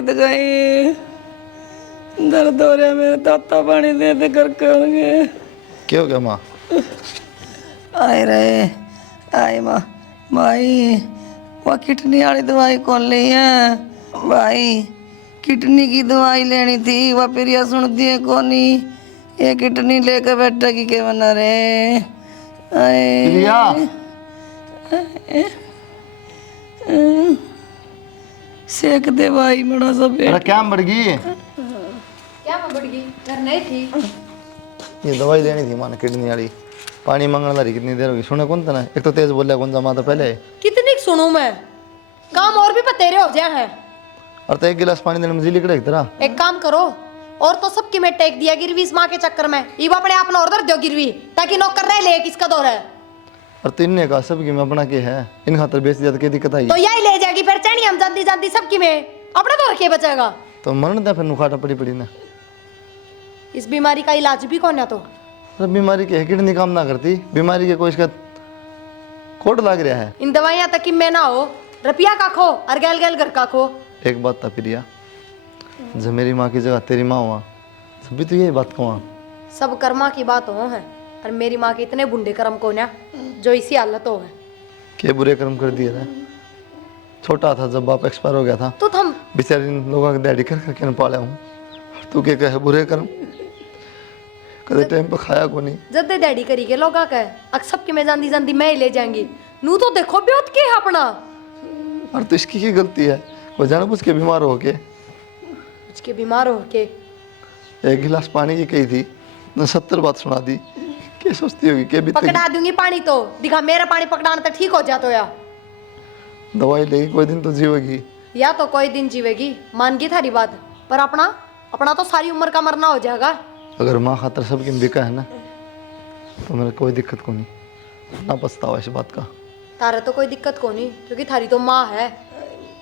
कित गई? दर्द हो रहा मेरे, ताता पानी दे दे करके होंगे। क्या हो गया माँ? आए रहे आए माँ भाई, वो किडनी वाली दवाई कौन ली है भाई? किडनी की दवाई लेनी थी, वह प्रिया सुन दिए कोनी। ये किडनी लेकर बैठा की के बना रे? आए प्रिया सेक दे भाई बड़ा सा अरे पेट। क्या बढ़ गई? क्या मैं बढ़ गई? घर नहीं थी। ये दवाई लेनी थी माँ ने किडनी वाली। पानी मांगने वाली कितनी देर होगी? सुने कौन था ना? एक तो तेज बोल रहा कौन सा माँ तो पहले। कितनी सुनूं मैं? काम और भी बतेरे हो जाए हैं। और तो एक गिलास पानी देने में जी लिकड़ा तेरा। एक काम करो, और तो सबकी मैं टेक दिया गिरवी इस माँ के चक्कर में। ये अपने आप और दर दो गिरवी, ताकि नौकर रह ले किसका दौर है। और तो इनने कहा सबकी में अपना के है, इन खातर बेच दिया तो क्या दिक्कत आई? तो यही ले जाएगी फिर चढ़ी हम जानती जानती सबकी में, अपना दौर के बचेगा। तो मरण दे फिर नुखाटा पड़ी पड़ी ना। इस बीमारी का इलाज भी कौन है? तो बीमारी की है, किडनी काम ना करती, बीमारी के कोई इसका कोट लग रहा है। इन दवाइयां तक कि मैं ना हो, रुपया का खो और गैल गैल घर का खो। एक बात था प्रिया, जब मेरी माँ की जगह तेरी माँ हुआ जब भी तो यही बात कहूँ। सब कर्मा की बात हो है, और मेरी माँ के इतने बुंडे कर्म को ना जो इसी हालत हो है। क्या बुरे कर्म कर दिए थे? छोटा था जब बाप एक्सपायर हो गया था, तो थम बेचारे लोगों की दिहाड़ी कर करके पाला हूँ। तू क्या कहे बुरे कर्म? कदे टाइम पे खाया को नहीं। जद्दे डैडी करी के लोगा का अक्सर के मैं जानती जानती मैं ही ले जाएंगी। नू तो देखो ब्योत के है अपना। और तो इसकी क्या गलती है? कोई जानबूझ के बीमार हो के उसके बीमार हो के एक गिलास पानी की कही थी न 70 बात सुना दी। क्या सोचती होगी? क्या बीतेगी? पकड़ा दूंगी पानी, तो दिखा मेरा पानी पकड़ाने तो ठीक हो जा। तो या दवाई लेगी कोई दिन तो जीवेगी। या तो कोई दिन जीवेगी, मान गई थारी बात, पर अपना अपना तो सारी उम्र का मरना हो जाएगा। अगर माँ खातर सबकी बिका है ना तो मेरे कोई दिक्कत को नहीं, ना पछतावा इस बात का। तारे तो कोई दिक्कत को नहीं, क्योंकि थारी तो माँ है।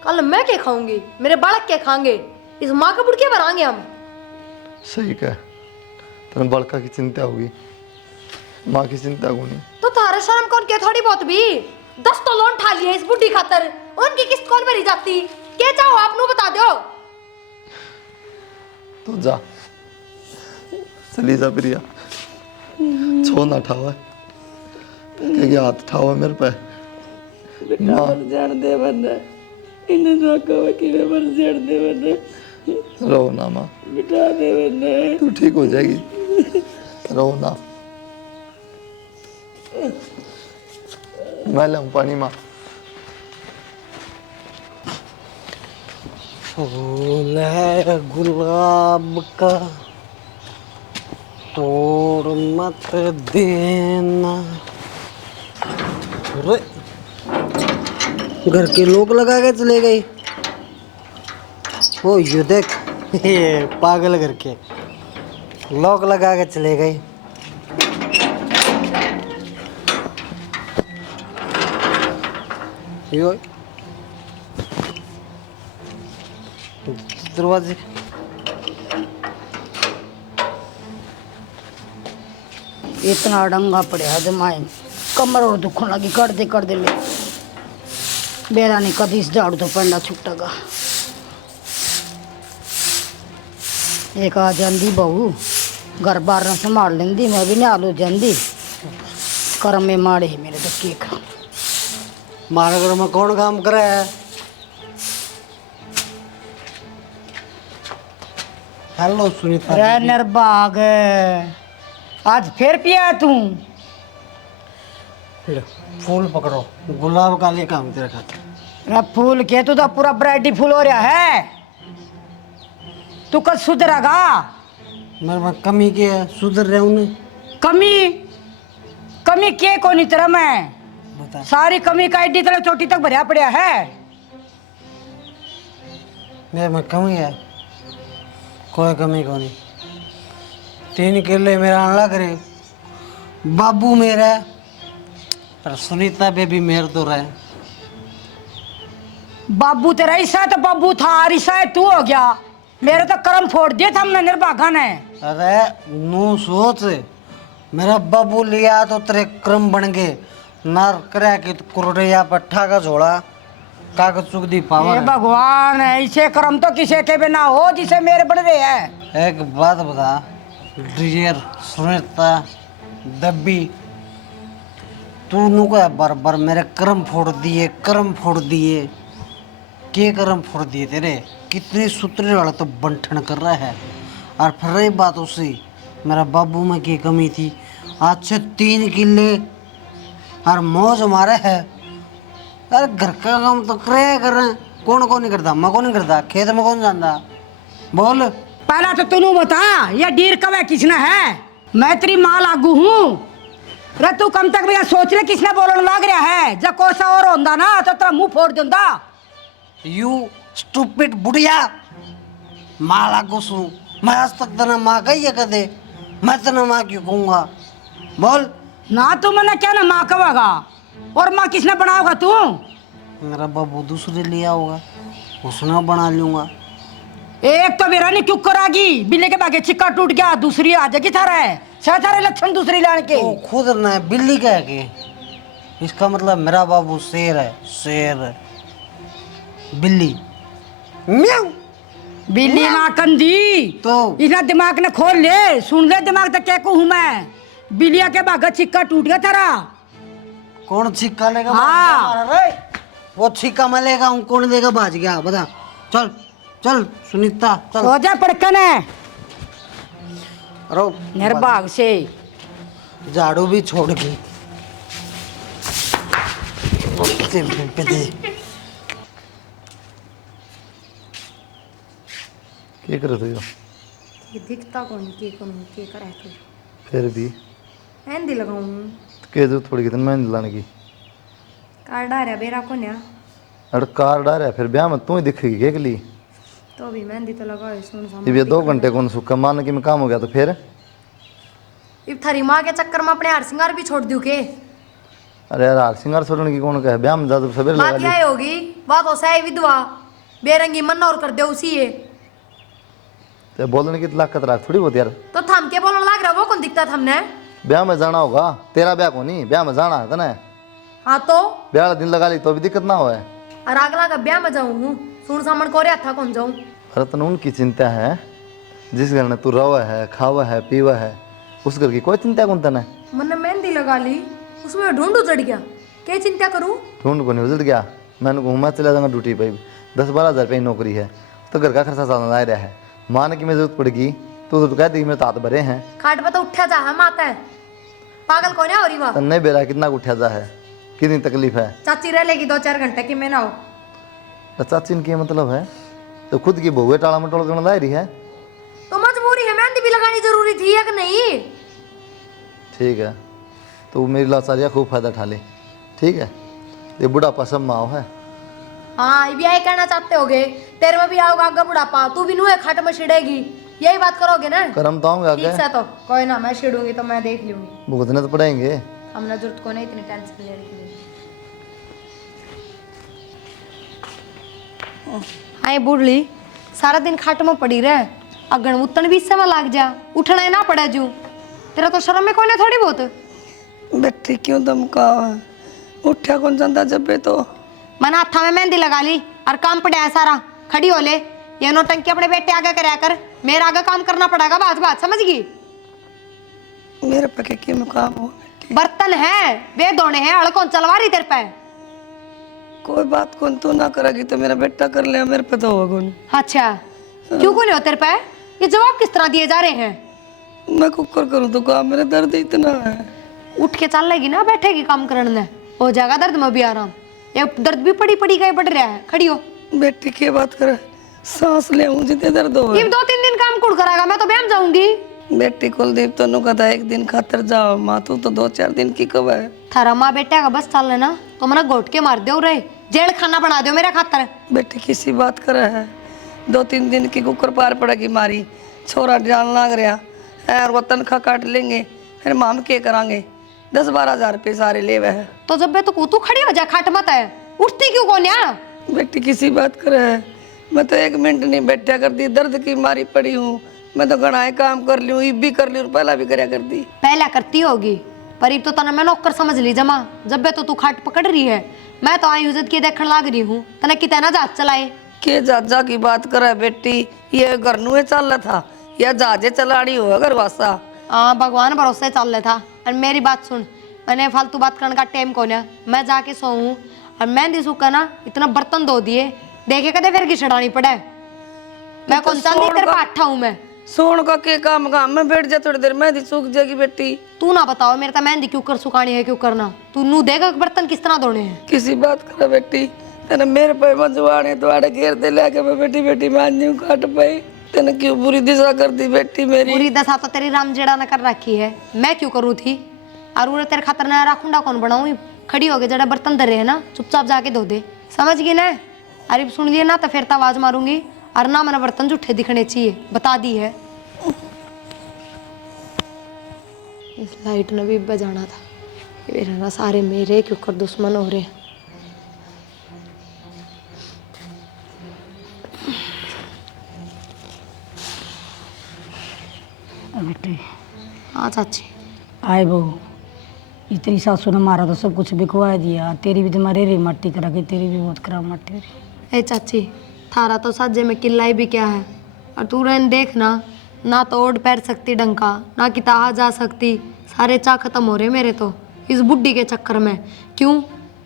कल मैं क्या खाऊंगी, मेरे बालक क्या खाएंगे, इस माँ के बुड़के भराएंगे हम। सही कह, तेरे बड़का की चिंता होगी, माँ की चिंता को नहीं। तो थारे शर्म कौन के? थोड़ी बहुत भी 10 तो लोन ठा लिए इस बुढ़ी खातर, उनकी किस्त कौन भरी जाती? क्या चाहो आप नु बता दो। तो जा, चली जा प्रिया, छो ना ठावा क्या हाथ ठावा मेरे पे। बेटा मर जान दे बन्ना, इन्हें ना कहो कि मैं मर जान दे बन्ना। रो ना माँ, बिठा दे बन्ना। तू ठीक हो जाएगी, रो ना। मैं लाऊं पानी माँ? फूल है गुलाब का तोड़ मत देना। अरे घर के लोग लगा के चले गए। ओ ये देख, ये पागल घर के लोग लगा के चले गए। यो दरवाजे इतना डंगा पड़ा जमाए, कमर और दुखन लगी कर दे में बेरा नहीं कदी झाड़ू तो पड़ना छुटेगा। एक आ जाती बहू घर बार न संभाल लेंदी, मैं भी नहीं आलू जाती। कर्म में माड़े ही मेरे तो केक मारे घर में कौन काम करे है? हेलो सुनीता रे निर्भाग, आज फिर पिया तू? ले, फूल पकड़ो, गुलाब का ले काम तेरे खाते। रे फूल के तू तो पूरा वैरायटी फूल हो रहा है, तू कल सुधरेगा? मेरे में कमी क्या है? सुधर रहे हूँ। कमी कमी के को नहीं तेरा मैं बता। सारी कमी का एडी तरह चोटी तक भरिया पड़ा है। मेरे में कमी है? कोई कमी को नहीं। 3 किले मेरा अनला करे, बाबू मेरा पर सुनीता बेबी मेर तो रहे। बाबू तेरा ऐसा तो बाबू था, ऐसा तू हो गया। मेरे तो कर्म फोड़ दिए था हमने निर्भागा ने। अरे नू सोच, मेरा बाबू लिया तो तेरे क्रम बन गए। नर करे कि कुरड़िया पट्ठा का झोला कागज चुक दी हे पावर भगवान ऐसे कर्म तो किसी के भी ना हो जिसे मेरे बढ़ रहे हैं। एक बात बता डियर सुनीता दब्बी तू का बार बार मेरे कर्म फोड़ दिए के कर्म फोड़ दिए तेरे कितने सूत्रे वाला तो बंठन कर रहा है। और फिर रही बात उसी मेरा बाबू में की कमी थी आज से 3 किले और मौज हमारे है। अरे घर का काम तो कर रहे हैं कौन नहीं करता मैं कौन नहीं करता खेत में कौन जाता बोल। पहला तो तू बता ये डीर कवे किसने है। मैं तेरी माँ लागू हूँ रे तू कम तक भैया सोच ले किसने बोलने लग रहा है। जब कोसा और होंदा ना तो तेरा मुंह फोड़ दूंगा। यू स्टूपिड बुढ़िया माँ लागू सू मैं आज तक तना माँ कही है कदे मैं तना माँ क्यों कहूँगा बोल। ना तू मैंने क्या ना माँ कहेगा और माँ किसने बनाओगा तू। मेरा बाबू दूसरे लिया होगा उसने बना लूंगा। एक तो मेरा नहीं क्यों करागी बिल्ली के बागे चिक्का टूट गया दूसरी आ जाएगी थारा है सारे लक्षण दूसरी लाने के। वो खुद ना है बिल्ली का है के इसका मतलब मेरा बाबू शेर है शेर बिल्ली म्याऊ बिल्ली माँ कंदी तो इतना दिमाग ने खोल ले सुन ले दिमाग तक क्या कहूँ मैं। बिल्लिया के बागा चिक्का टूट गया थारा। कौन छिक्का लेगा हाँ। वो छिक्का मैं लेगा हूँ कौन देगा भाज गया बता चल चल सुनीता चल हो जा पड़कन है रो निर्भाग से झाड़ू भी छोड़ गई क्या करे तू ये दिखता कौन के करे तू फिर भी मेहंदी लगाऊं के जो थोड़ी कितनी मेहनत लाने की कार डार है बेरा को न्या अरे कार डाल है फिर ब्याह में तू ही दिखेगी के लिए तो अभी मेहंदी तो लगाओ सुन जब ये 2 घंटे कौन सुखा मान कि मैं काम हो गया तो फिर इब थारी माँ के चक्कर में अपने हार सिंगार भी छोड़ दूं के अरे यार हार सिंगार छोड़ने की कौन कहे ब्याह में ज्यादा सवेरे लगा बात यह होगी बात हो सही विधवा बेरंगी मन और कर दे उसी ये तो बोलने की ताकत रख थोड़ी बहुत यार तो थम के बोलने लग रहा वो कौन दिखता हमने ब्याह में जाना होगा तेरा ब्याह को नहीं ब्याह में जाना है ना हाँ तो ब्याह वाला दिन लगा ली तो भी दिक्कत ना हो और अगला का ब्याह में जाऊँ सुन सामन को था कौन जाऊँ अरे तो उनकी चिंता है जिस घर में तू रवा है खावा है पीवा है उस घर की कोई चिंता कौन तना मैंने मेहंदी लगा ली उसमें ढूंढू चढ़ गया क्या चिंता करूँ ढूंढ को नहीं उजड़ गया मैंने कहूँ मैं चला जाऊंगा ड्यूटी पे 10-12 हज़ार रुपये नौकरी है तो घर का खर्चा साधन आ रहा है मान की मैं जरूरत पड़ेगी तो कह दी मेरे तात भरे हैं खाट पे तो उठा जा हम आता है पागल कौन है और ही वहाँ नहीं बेरा कितना उठा जा है कितनी तकलीफ है चाची रह लेगी 2-4 घंटे की मैं ना हो तो चाची की मतलब है तो खुद की बहू टाला मटोल करने ला रही है तो मजबूरी है मेहंदी भी लगानी जरूरी थी या कि नहीं ठीक है तो मेरी लाचारिया खूब फायदा उठा ले ठीक है ये बुढ़ापा सब माओ है हाँ ये भी यही कहना चाहते होगे तेरे में भी आओगा आगे बुढ़ापा तू भी नूहे खाट में छिड़ेगी यही बात करोगे ना कर्म तो आऊंगा ठीक आगे से तो कोई ना मैं छिड़ूंगी तो मैं देख लूंगी भुगतने तो पड़ेंगे हमने जरूरत को नहीं इतनी टेंशन लेने की आई बुढ़ली सारा दिन खाट में पड़ी रहे अगन उतन भी इससे में लाग जा उठना ही ना पड़े जू तेरा तो शर्म में कोई ना थोड़ी बहुत बेटी क्यों धमका उठा कौन जाता जब भी तो मैंने हाथा में मेहंदी लगा ली और काम पड़ा है सारा खड़ी हो ले ये नौटंकी अपने बेटे आगे कराया कर मेरा आगे काम करना पड़ेगा बात बात समझ गई मेरे पे क्यों काम हो बर्तन है वे धोने हैं अड़कों चलवा रही तेरे पे कोई बात कौन तू ना करेगी तो मेरा बेटा कर ले मेरे पे तो होगा कौन। अच्छा क्यों को नहीं हो तेरे पे ये जवाब किस तरह दिए जा रहे हैं मैं कुकर करूँ तो काम मेरा दर्द इतना है उठ के चल लेगी ना बैठेगी काम करने में हो जाएगा दर्द में भी आराम ये दर्द भी पड़ी पड़ी का बढ़ रहा है खड़ी हो बेटी की बात करे सांस ले जितने दर्द हो ये 2-3 दिन काम कुड़ कराएगा मैं तो ब्याह जाऊंगी बेटी कुलदीप तो नु कहता एक दिन खातर जाओ माँ तू तो 2-4 दिन की कब है थारा माँ बेटा का बस चल लेना तो मैंने घोट के मार दो रे जेल खाना बना दो मेरा खातर बेटी किसी बात करे है 2-3 दिन की कुकर पार पड़ेगी मारी छोरा जान लाग रहा है और वो तनख्वाह काट लेंगे फिर माम के करांगे 10-12 हज़ार रुपये सारे ले वह तो जब मैं तो तू खड़ी हो जा खाट मत है उठती क्यों कौन यार बेटी किसी बात करे है मैं तो 1 मिनट नहीं बैठा कर दी दर्द की मारी पड़ी हूँ मैं तो घना काम कर ली हूँ भी कर ली और पहला भी करया कर दी पहला करती होगी पर अब तो तना मैं नौकर समझ ली जमा, जब बे तो तू खाट पकड़ रही है, मैं तो आई हुजत की देखने लाग रही हूँ। तना कितना जहाज चलाए के जाजा की बात करे बेटी, ये घर नुए चल रहा था या जहाजे चलाड़ी हुआ घर वासा। हाँ भगवान भरोसे चल रहा था। और मेरी बात सुन, मैंने फालतू बात करने का टाइम कौन है, मैं जाके सोऊं। और मेहंदी सूखा ना इतना बर्तन धो दिए, देखे कदे फिर की छड़ानी पड़े। मैं कौन चांदी तेरे पाठा हूँ मैं। सोन का के काम में बैठ जा थोड़ी देर, मेहंदी सूख जाएगी बेटी। तू ना बताओ मेरे तो मेहंदी क्यों कर सुखानी है, क्यों करना। तू नू देगा बर्तन किस तरह धोने हैं। किसी बात करे बेटी, तेने मेरे पे मजवाड़े द्वाड़े घेर दे लेके मैं बेटी बेटी मान जूं काट पाई। तेने क्यों बुरी दिशा कर दी बेटी मेरी। पूरी दशा तो तेरी रामजेड़ा ने कर रखी है, मैं क्यों करूँ थी। और उन्हें तेरे खातर नया राखुंडा कौन बनाऊँ। खड़ी हो गए जरा बर्तन धरे है ना, चुपचाप जाके धो दे, समझ गई ना। अरे सुन लिए ना तो फिर तो आवाज मारूंगी, और ना मैंने बर्तन जूठे दिखने चाहिए, बता दी है। इस लाइट ने भी बजाना था, ये रहना सारे मेरे क्यों कर दुश्मन हो रहे। बेटे हाँ चाची। आए बहू, इतनी सासू ने मारा तो सब कुछ बिकवा दिया, तेरी भी तुम्हारी रे मट्टी करा के, तेरी भी बहुत खराब मट्टी हो रही। ए चाची, थारा तो साजे में किल्लाई भी क्या है, और तू रहन देखना ना तो ओढ़ पैर सकती डंका, ना कि ताहा जा सकती। सारे चाह खत्म हो रहे मेरे तो इस बुड्ढी के चक्कर में। क्यों,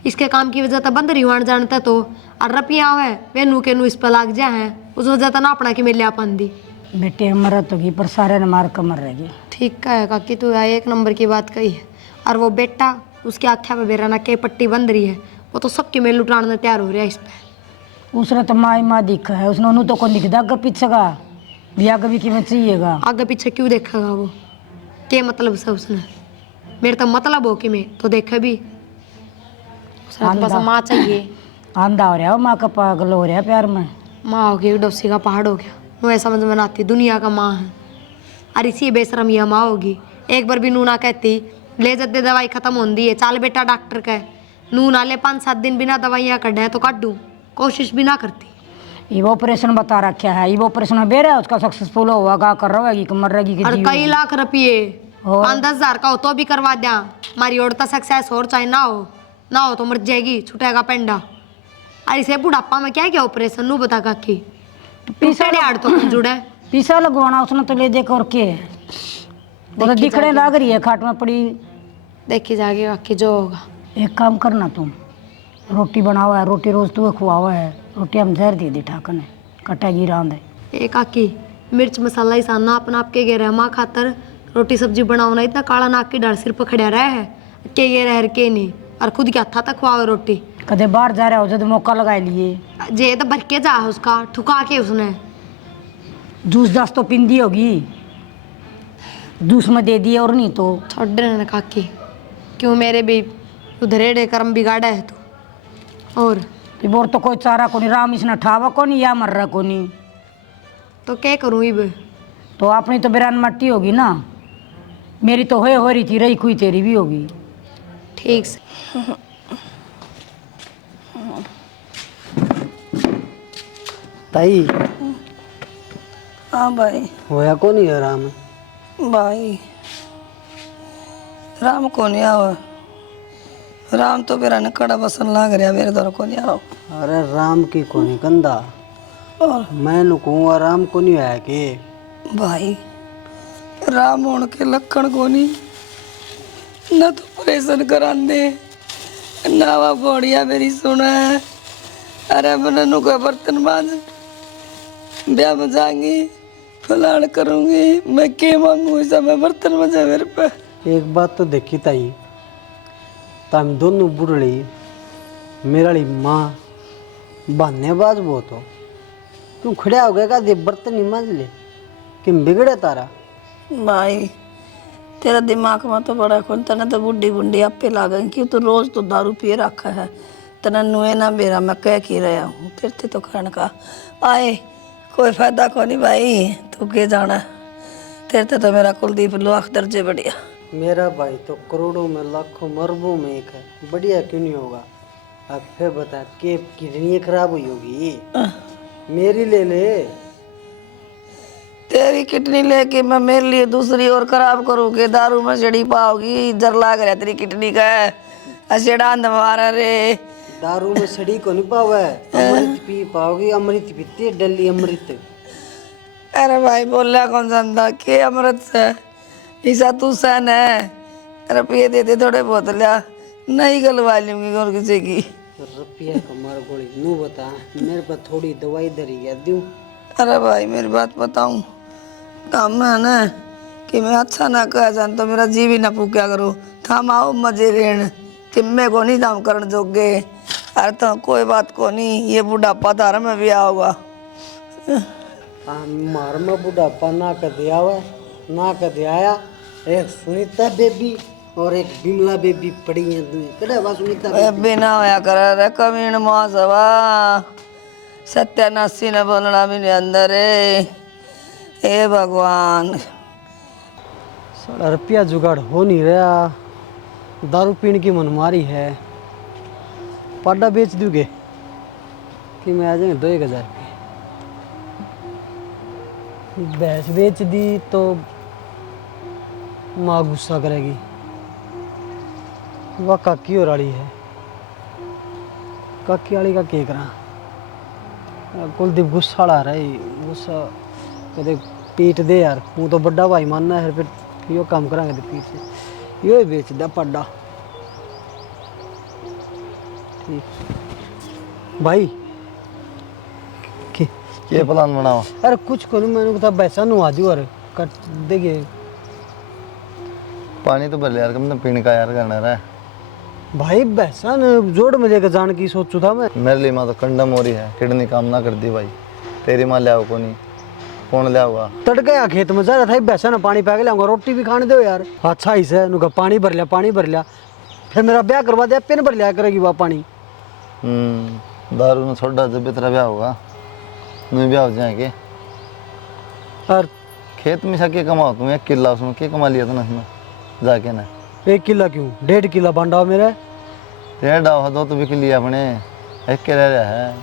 इसके काम की वजह तो बंद रिवान जानता तो, और रपिया है वे नू के नू इस पर लाग जा है, उस वजह तो ना अपना की मिले अपन दी। बेटे मरत होगी पर सारे ने मार कमर रह गए। ठीक का है काकी, तू है एक नंबर की बात कही है। और वो बेटा उसके आख्या पे बेरा ना के पट्टी बंद रही है, वो तो सबके मेल लुटाने में तैयार हो रहा है इस पे। उसने तो माई माँ दिखा है, उसने उन्होंने तो कौन दिखता अगर पीछे का भी आगे भी कीमत चाहिएगा। आगे पीछे क्यों देखेगा वो, क्या मतलब से उसने। मेरे तो मतलब हो कि मैं तो देखे भी, उसने तो बस माँ चाहिए। आंधा हो रहा है माँ का, पागल हो रहा है प्यार में। माँ हो गई डोसी का पहाड़ हो गया, वो समझ में ना आती, दुनिया का माँ है। और इसी बेशरम यह माँ होगी, एक बार भी नू ना कहती ले जद्दे दवाई खत्म होती है, चाल बेटा डॉक्टर का नू ना ले 5-7 दिन बिना दवाइयाँ कढ़े तो काट दूँ, कोशिश भी ना करती। ये ऑपरेशन बता रखा है, ये ऑपरेशन में बेरा उसका सक्सेसफुल होगा, गा कर रहेगी कि मर रहेगी कि और जी कई लाख रुपये और? 5-10 हज़ार का हो तो भी करवा दिया। हमारी औरत सक्सेस हो चाहे ना हो तो मर जाएगी, छुटेगा पेंडा। और इसे बुढ़ापा में क्या क्या ऑपरेशन नू बता काकी, पीसा तो जुड़े पीसा लगवाना उसने तो ले दे कर के, वो तो दिखने लग रही है खाट में पड़ी। देखी जाएगी काकी जो होगा। एक काम करना, तुम रोटी बनावा है, रोटी रोज तुम्हें खुआवा है, रोटी हम जहर दे दी ठाकन है, कटेगी रांध है। ए काकी, मिर्च मसाला ही साना अपना आपके गे रह माँ खातर रोटी सब्जी बनाओ, इतना काला नाक की डर सिर पर खड़ा रहा है के ये रह के नहीं, और खुद के हथा तक खुआओ रोटी। कदे बाहर जा रहा हो जब मौका लगा लिए, जे तो भर के जा उसका ठुका के उसने जूस दास तो पिंदी होगी, जूस में दे दिए और नहीं तो छोड़ देना काकी। क्यों मेरे भी उधरेड़े कर्म बिगाड़ा है तू। और तो कोई चारा को नहीं, राम इसने ठावा को नहीं या मर रहा को नहीं, तो क्या करूँ इब। तो अपनी तो बिरान मट्टी होगी ना, मेरी तो हो रही थी, रही खुई तेरी भी होगी। ठीक से ताई हाँ भाई। होया कौन है राम? भाई राम को नहीं आओ, राम तो मेरा ने कड़ा बसन लाग रहा मेरे द्वारा को नहीं आओ। अरे राम की कोनी कंधा, और मैं कहूँगा राम को नहीं आया के भाई राम होने के लक्षण को नहीं, न तो ऑपरेशन करा दे ना वा बोड़िया मेरी सुना है। अरे मैंने नु का बर्तन मांज ब्याह में जाऊंगी फलान करूंगी, मैं क्या मांगू ऐसा मैं बर्तन मजा मेरे पे। एक बात तो देखी ताई, तुम दोनों बुढ़ड़ी मेरी माँ बहानेबाज बहुत हो, तू खड़ा हो गया दे बर्तन ही मांज ले कि बिगड़े तारा। भाई तेरा दिमाग में तो बड़ा कौन, तना तो बुढ़ी बुढ़ी आपे लागेंगी, क्यों तो रोज तो दारू पिए रखा है, तना नुए ना बेरा मैं कह की रहा हूँ तेरे तो खाने का आए कोई फायदा को नहीं भाई, तू के जाना तेरे तो मेरा कुलदीप लाख दर्जे बढ़िया। मेरा भाई तो करोड़ों में लाखों मरबों में एक है, बढ़िया क्यों नहीं होगा। अब फिर बता के किडनी खराब हुई होगी, मेरी ले ले। तेरी किडनी लेके मैं मेरे लिए दूसरी और खराब करूँ के दारू में चढ़ी पाओगी। जर लाग रहा तेरी किडनी का अचेड़ा मारा रे। दारू में सड़ी को नहीं पावे, अमृत पी पाओगी। अमृत पीती है डली अमृत। अरे भाई बोला कौन जानता के अमृत से ईसा तू सन है। रुपये देते थोड़े बहुत लिया नहीं गलवा लूंगी और किसी की। रुपया कमार गोली नू बता, मेरे पर थोड़ी दवाई धरी है दूं। अरे भाई मेरी बात बताऊं, काम है ना कि मैं अच्छा ना कह जान तो मेरा जीव ही ना पूछा करो। थम आओ मजे रेण कि मैं को नहीं दाम करण जोगे। अरे तो कोई बात को नहीं, ये बुढ़ापा तारा में भी आओगा। मार में बुढ़ापा ना कर दिया हुआ ना कर दिया आया। एक सुनीता बेबी और एक बिमला बेबी पड़ी है दुई कड़े बस सुनीता बेबी ना होया कर रे कमीन मौसवा। सत्यानाशी ने बोलना भी नहीं अंदर है। हे भगवान सारा रुपया जुगाड़ हो नहीं रहा। दारू पीने की मनमारी है। पाडा बेच दोगे कि मैं आ जाएंगे 2-1 हज़ार रुपये। भैंस बेच दी तो माँ गुस्सा करेगी। वह काकी और आड़ी है, काकी आड़ी का के करा। कुलदीप गुस्सा आ रहा है, गुस्सा कदे पीट दे यार। हूँ तो बड़ा भाई मानना है, फिर यो काम करांगे तो पीट से यो ही बेच दे पड्डा। ठीक भाई ये प्लान बनाओ। अरे कुछ करूँ मैंने कहा पैसा नुआ दू और कट देगे। पानी तो भले यार, कम पीने का यार करना रहा है भाई पैसा न जोड़ में लेकर जाने की सोचू था मैं। मेरे लिए। माँ तो कंडम हो रही है, किडनी काम ना कर दी भाई। तेरी माँ लियाओ को नहीं, कौन लियाओगा? तड़के या खेत में जा रहा था पैसा ना पानी पा के लाऊंगा, रोटी भी खाने दो यार। अच्छा ही से नुका पानी भर लिया फिर मेरा ब्याह करवा दिया, पिन भर लिया करेगी वह पानी। दारू ने छोड़ा जब भी तेरा ब्याह होगा तुम्हें ब्याह हो जाएंगे। और खेत में सा क्या कमाओ तुम? 1 किला उसमें क्या कमा लिया तूने उसमें जाके ना? 1 किला क्यों 1.5 किला बांटा हो मेरे। 1.5 2 तो बिक लिया अपने, 1 के रह रहा है।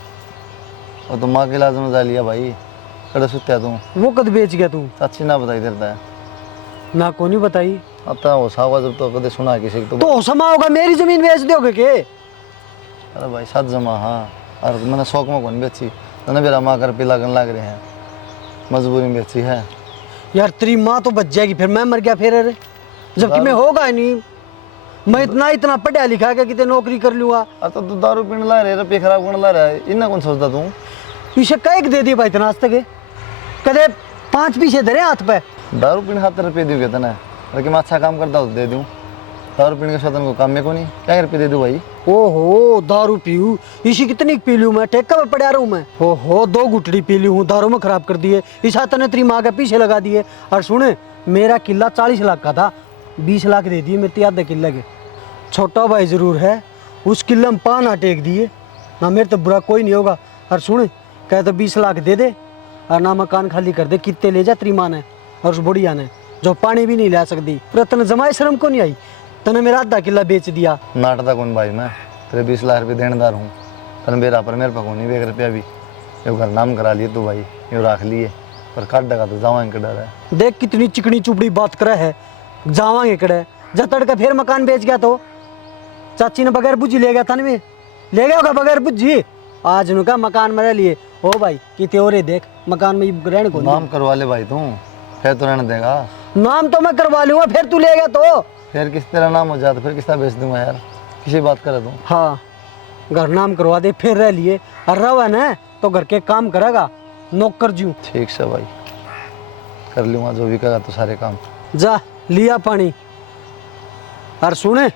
और तुम माँ के इलाज में जा लिया भाई। कड़े सुत्या तू? वो कद बेच गया तू? अच्छी ना बताई देता है ना को नहीं बताई। अब तो वो सावा जब तो कदे सुना किसी को तो समा होगा मेरी जमीन बेच दोगे के? अरे भाई सात जमा। हाँ और मैंने शौक में कौन बेची? तने मेरा माँ कर पिला गन लग रहे हैं, मजबूरी में बेची है यार। तेरी माँ तो बच जाएगी फिर मैं मर गया फिर। अरे जबकि मैं होगा ही नहीं। मैं इतना पढ़ा लिखा के कितने नौकरी कर लूँगा। अब तो तू दारू पीने ला रहे, रुपये खराब करने ला रहा है, इतना कौन सोचता तू? इसे कई दे दिए भाई इतना आज तक कदे 5 पीछे धरे हाथ पे। दारू पीने खातर रुपये दूँ क्या तना? लेकिन मैं अच्छा काम करता हूँ दे दूँ। दारू पीने के साथ को काम में को नहीं, क्या रुपये दे दूँ भाई? ओहो दारू पीऊ इसी कितनी पी लूँ मैं, ठेका में पड़ा रहूँ मैं। ओहो 2 गुटड़ी पी ली हूँ, दारू में खराब कर दिए। इस हाथ ने तेरी माँ के पीछे लगा दिए। और सुने मेरा किला 40 लाख का था, 20 लाख दे दिए मेरे आधे किले के। छोटा भाई जरूर है, उस किले में पाना टेक दिए ना। मेरे तो बुरा कोई नहीं होगा। और सुने कहे तो 20 लाख दे दे और ना मकान खाली कर दे। कितने ले जा तेरी माँ ने और उस बुढ़िया ने जो पानी भी नहीं ला सकती। पर तने जमाई शर्म को नहीं आई? तने मेरा आधा किला बेच दिया। नाटता कौन भाई? मैं तेरे 20 लाख रुपये देनेदार हूँ। तन मेरा पर मेरे पास नहीं 1 रुपया भी। ये घर नाम करा लिए तू भाई, ये रख लिए पर काट देगा तो जावाएंगे के डर है। देख कितनी चिकनी चुपड़ी बात करे है, जावाएंगे कड़े। जब तड़का फिर मकान बेच गया तो चाची ने बगैर बुझी ले गया था में, ले गया होगा बगैर बुझी। आज उनका मकान मेरे लिए ओ भाई कि और देख मकान में रहने को नाम करवा ले भाई तू, फिर तो रहने देगा। नाम तो मैं करवा लूंगा, फिर तू ले गया तो फिर किस तेरा नाम हो जाता, फिर किसका बेच दूंगा यार? किसी बात करे तू? हाँ घर नाम करवा दे फिर रह लिए। और रवा ना तो घर के काम करेगा नौकर जू। ठीक से भाई कर लूँगा जो भी करेगा तो सारे काम। जा लिया पानी। और सुने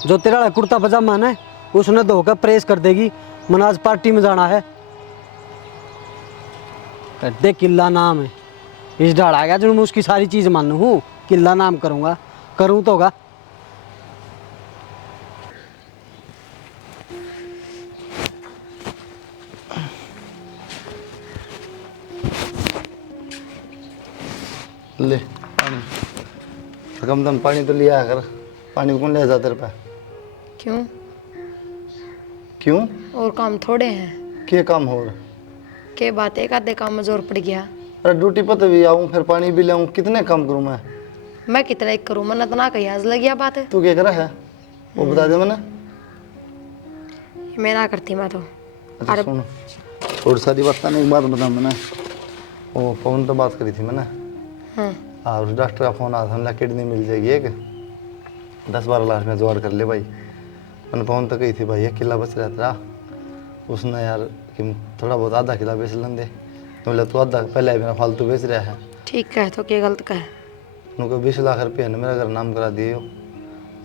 जो तेरा कुर्ता पजामा है उसने धोकर प्रेस कर देगी। मनाज पार्टी में जाना है। दे किला नाम है इस डाल आ गया जो मैं उसकी सारी चीज़ मानू हूँ। किला नाम करूँगा, करूँ तो होगा। ले पानी, कम दम पानी तो लिया कर। पानी कौन ले जा तेरे पे? क्यों? क्यों? और काम थोड़े हैं क्या काम हो रहा? के बात एक आधे काम में जोर पड़ गया। अरे ड्यूटी पर तो भी आऊँ, फिर पानी भी लाऊं, कितने काम करूँ मैं कितना एक करूँ, मन इतना कही आज लग गया बात है। तू क्या करा है वो बता दे मैंने। मैं ना करती मैं तो। अच्छा सुन, थोड़ी सारी बात नहीं, एक बात बता मैंने, वो फ़ोन तो बात करी थी मैंने। और उस डॉक्टर का फ़ोन आया था, हमने किडनी मिल जाएगी एक 10-12 लाख में जुगाड़ कर ले भाई। मैंने फ़ोन तो कही थी भाई, 1 किला बच रहा था उसने यार कि थोड़ा बहुत आधा किला बेच लें दे। तो बोले तू आधा पहले मेरा फालतू बेच रहा है। ठीक है तो क्या गलत कहे। उनको 20 लाख रुपये ने मेरा घर नाम करा दिए हो,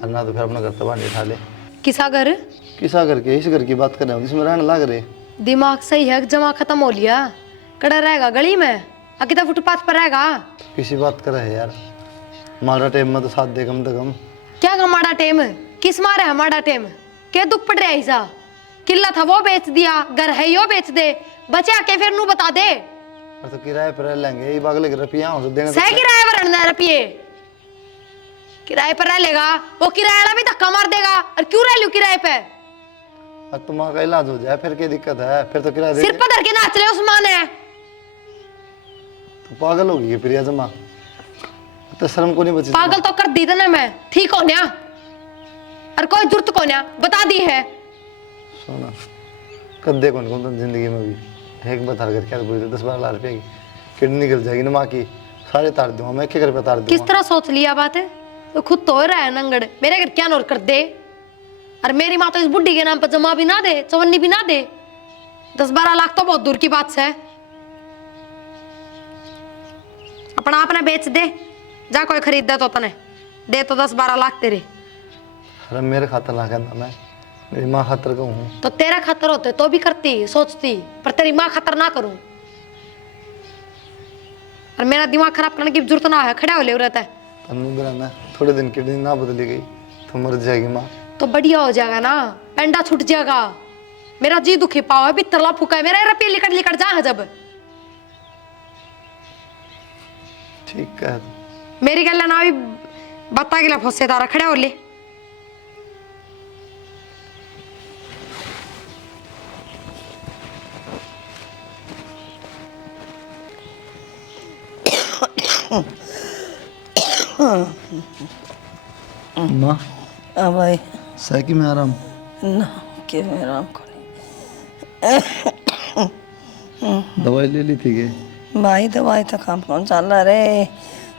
और ना तो फिर अपना घर तबाह उठा ले। किसा घर? किसा करके इस घर की बात कर रहे हो जिसमें रहने लग रहे। दिमाग सही है, जमा खत्म हो लिया, कड़ा रहेगा गली में, अकिता फुटपाथ पर रहेगा। किसी बात कर रहे यार, हमारा टाइम में तो साथ दे कम से कम। क्या हमारा टेम? किस मारे हमारा टेम? क्या दुख पड़ रहा है ऐसा? किला था वो बेच दिया, घर है यो बेच दे, बचे आके फिर नू बता दे। और तो किराए पर रह लेंगे, यही बागले के रुपया हो तो देने सह किराए पर रहना रुपये, किराए पर रह लेगा वो, किराया वाला भी धक्का मार देगा। और क्यों रह लू किराए पे? अब तुम्हारा इलाज हो जाए फिर क्या दिक्कत है, फिर तो किराया सिर दे। पर धर के नाच ले उस्मान है। तो पागल होगी प्रिया जमा, तो शर्म को नहीं बची। पागल तो कर दी ना मैं, ठीक हो न्या, और कोई जरूरत को न्या बता दी है। सोना कद्दे कौन कौन तो जिंदगी में भी एक बार घर क्या बोल 10-12 लाख रुपये की किडनी निकल जाएगी ना माँ की, सारे तार दूंगा मैं, एक घर पे तार किस दूंगा। तरह सोच लिया बात है? तो खुद तो हो रहा है नंगड़, मेरे घर क्या नोर कर दे। और मेरी माँ तो इस बुढ़ी के नाम पर जमा भी ना दे, चवन्नी भी ना दे। 10-12 लाख तो बहुत दूर की बात है। अपना अपना बेच दे, जा कोई खरीदा तो तने दे तो 10-12 लाख तेरे। अरे मेरे खातर ना करना, मैं मेरी माँ खातर का हूँ। तो तेरा खातर होते तो भी करती सोचती, पर तेरी माँ खातर ना करूं। और मेरा दिमाग खराब करने की जरूरत ना है, खड़ा हो ले रहता है। तन्नू बनाना थोड़े दिन किडनी ना बदली गई तो मर जाएगी माँ। तो बढ़िया हो जाएगा ना, पेंडा छूट जाएगा। मेरा जी दुखी पावा भी तरला फूका है, मेरा रुपये लिकट लिकट जा है जब। ठीक है मेरी गल ना भी बत्ता गिला फंसे तारा, खड़ा हो ले। माँ हाँ भाई, साइकिल में आराम ना के मेरा आम को दवाई ले ली थी के भाई, दवाई तो काम कौन चल रहा रे,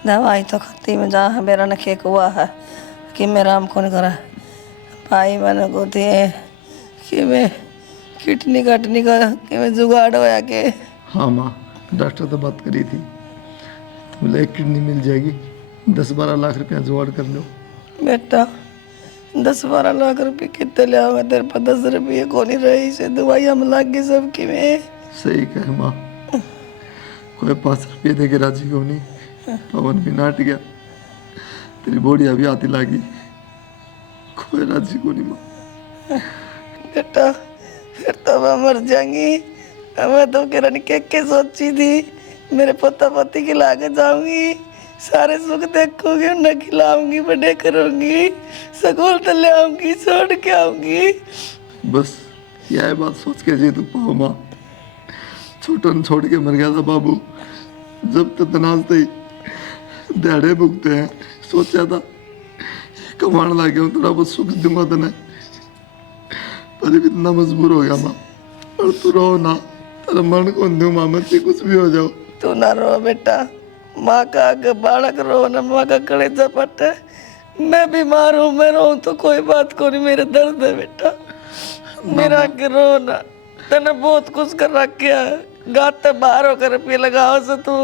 दवाई तो खत्ती में जा है, मेरा न खेक हुआ है कि मेरा आम कौन करा भाई। मैंने को थे कि मैं किडनी कटनी का कि मैं जुगाड़ होया के। हाँ माँ, डॉक्टर तो बात करी थी, बोले एक किडनी मिल जाएगी, 10-12 लाख रुपया जुगाड़ कर लो। बेटा 10-12 लाख रुपये कितने ले आओगे, तेरे पास 10 रुपये को नहीं रही से दवाई हम लग गई सबकी में। सही कहे माँ, कोई 5 रुपये दे के राजी को नहीं, पवन भी नाट गया, तेरी बोड़िया भी आती लागी, कोई राजी को नहीं माँ। बेटा फिर तो मैं मर जाऊंगी, मैं तो किरण के सोची थी मेरे पोता पोती की लाके जाऊंगी, सारे सुख देखूंगी, उन्हें खिलाऊंगी, बड़े करूंगी, स्कूल तो ले आऊंगी, छोड़ के आऊंगी। बस यह बात सोच के जी तू पाओ माँ, छोटन छोड़ के मर गया था बाबू, जब तक नाचते ही दिहाड़े भुगते हैं, सोचा था कमाने लगे हूँ थोड़ा बहुत सुख दूंगा तने, पर इतना मजबूर हो गया माँ। और तू रो ना, तेरा मन को दूँ माँ, मुझसे कुछ भी हो जाओ। तू ना रो बेटा, माँ का आगे बालक रो ना, माँ का कलेजा फटे। मैं बीमार हूँ, मैं रो तो कोई बात को नहीं, मेरे दर्द है बेटा, मेरा आगे रो ना। तने बहुत कुछ कर रखा है, गाते बाहर होकर रुपये लगाओ से तू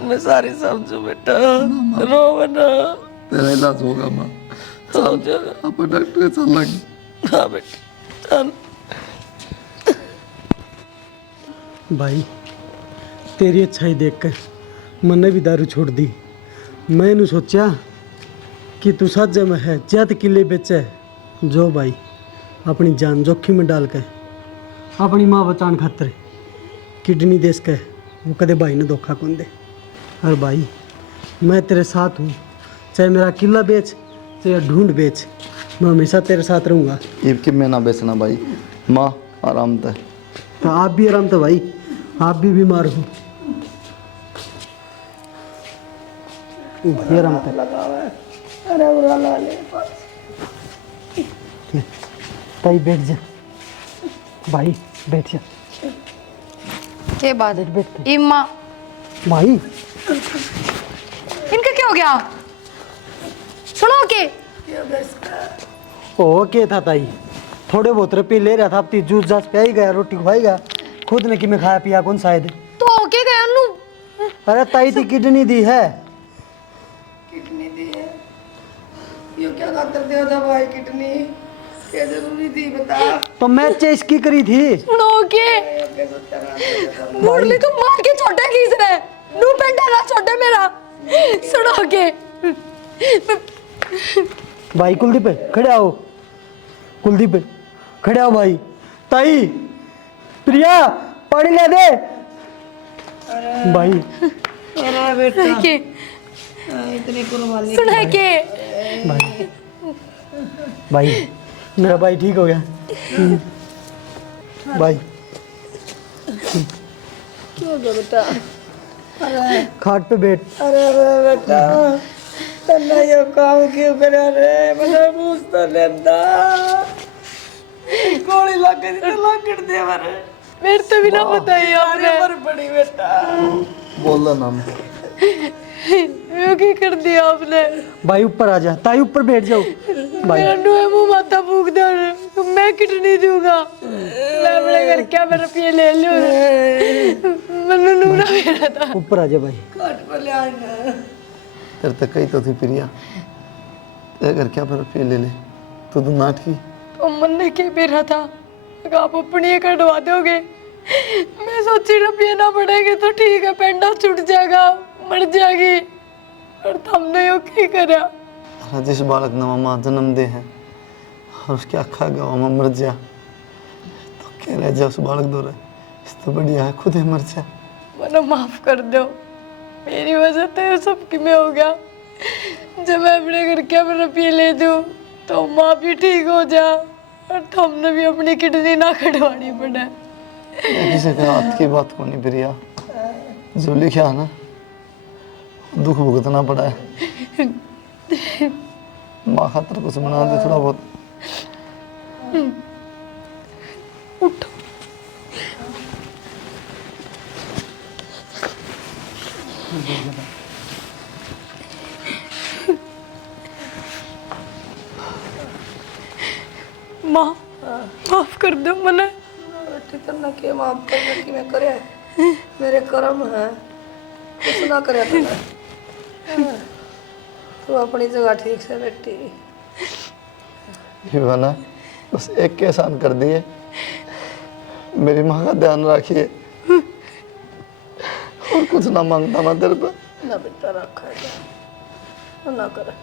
मैं सारी समझू बेटा, रो ना। तेरा इलाज होगा माँ, हो जाएगा। अपन डॉक्टर के चल लगे। हाँ बेटा चल। भाई तेरी अच्छाई देखकर मैंने भी दारू छोड़ दी। मैंने सोचा कि तू सच में है, ज्यादा किले बेचे जो भाई अपनी जान जोखिम में डाल के अपनी माँ बचान खातर किडनी देश के वो कदे भाई ने धोखा कौन दे। और भाई मैं तेरे साथ हूँ, चाहे मेरा किला बेच चाहे ढूंढ बेच, मैं हमेशा तेरे साथ रहूँगा। ये कि मैं ना बेचना भाई, माँ आराम था। तो आप भी आराम, तो भाई आप भी बीमार हो। भैया रमते लगावे अरे बुरा ला ले ताई बैठ जा भाई बैठ जा के बात बैठ इम्मा माई इनका क्या हो गया सुनो के ओके था ताई थोड़े बहुत रुपये ले रहा था अब ती जूस जास पिया ही गया रोटी खुआई गया खुद ने कि मैं खाया पिया कौन शायद तो ओके गया नु अरे ताई थी किडनी दी है किडनी दी है ये क्या खातर दे था भाई किडनी ये जरूरी थी बता तो मैं चेस की करी थी सुनो के मुरली तो मार के छोटे खींच रहे नु पेंटा ना छोटे मेरा सुनो के भाई कुलदीप खड़े आओ कुलदीप खड़े आओ भाई ताई प्रिया पानी ले दे भाई अरे बेटा के इतनी कुर्बानी सुना के भाई भाई मेरा भाई ठीक हो गया भाई क्यों गया बेटा खाट पे बैठ अरे बेटा तन्ना ये काम क्यों करा रे मैंने पूछता लेंदा गोली लग गई तो लग दे मरे मेरे तो बिना बताइए आपने मर पड़ी बेटा बोल नाम ये क्या कर दिया आपने भाई ऊपर आ जा ताई ऊपर बैठ जाओ भाई मेरा नुए मुंह माथा फूक दे और मैं किडनी दूंगा मैं अपने घर क्या मैं रुपये ले लूं मैंने नूरा मेरा था ऊपर आ जा भाई काट पर ले आना तेरे तक कही तो थी प्रिया तेरे घर क्या पर रुपये ले ले तू तो नाटकी तो मन ने क्या बेरा था कि आप अपनी कटवा दोगे मैं सोची रुपये ना पड़ेंगे तो ठीक है पेंडा छूट जाएगा मर जाएगी और हमने यो क्या करा जिस बालक ने मामा जन्म दे है और उसके अखा गवा में मर जा तो कह रहे जा उस बालक दो रहे इस तो बढ़िया है खुद ही मर जा मना माफ कर दो मेरी वजह तो ये सब कि मैं हो गया जब मैं अपने घर के में रुपये ले दूँ तो माँ भी ठीक हो जा और तुमने भी अपनी किडनी ना कटवानी पड़े किसी के हाथ की बात को नहीं प्रिया जो लिखा है ना दुख भुगतना पड़ा है माँ खातर कुछ बना दे थोड़ा बहुत उठो माँ माफ कर दो मने ठीक करना के माफ करना कि मैं करे मेरे कर्म है कुछ ना करे तूने तू अपनी जगह ठीक से बैठी ये वाला बस एक के एहसान कर दिए मेरी माँ का ध्यान रखिए और कुछ ना मांगता ना तेरे पे ना बेटा रखा है ना करे